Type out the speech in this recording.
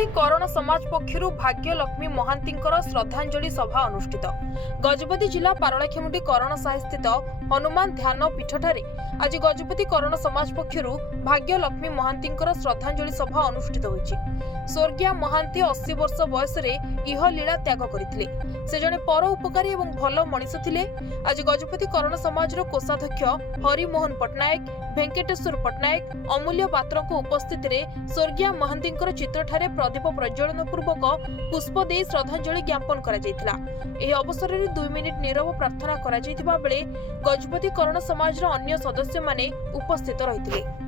गजपति करण समाज पक्षर भाग्यलक्ष्मी महांती श्रद्धांजलि सभा अनुष्ठित। गजपति जिला पारलाखेमुंडी करण साहि स्थित हनुमान ध्यान पीठठारे आज गजपति करण समाज पक्षर भाग्यलक्ष्मी महांती श्रद्धांजलि सभा अनुष्ठित होईछि। स्वर्गीय महांती 80 वर्ष बयस इह लीला त्याग करथिले। से जने पर उपकारी एवं भल मनीष थिले। आज गजपति करण समाज कोषाध्यक्ष हरिमोहन पट्टनायक, भेंकटेश्वर पट्टनायक, अमूल्य पात्र उपस्थित स्वर्गीय महांती चित्र ठारे प्रदीप प्रज्वलन पूर्वक पुष्प दे श्रद्धांजलि ज्ञापन करा जायतिला। एही अवसर में 2 मिनिट नीरव प्रार्थना करा जायतिबा बेले गजपति करण समाज अन्य सदस्य माने उपस्थित रहिथिले।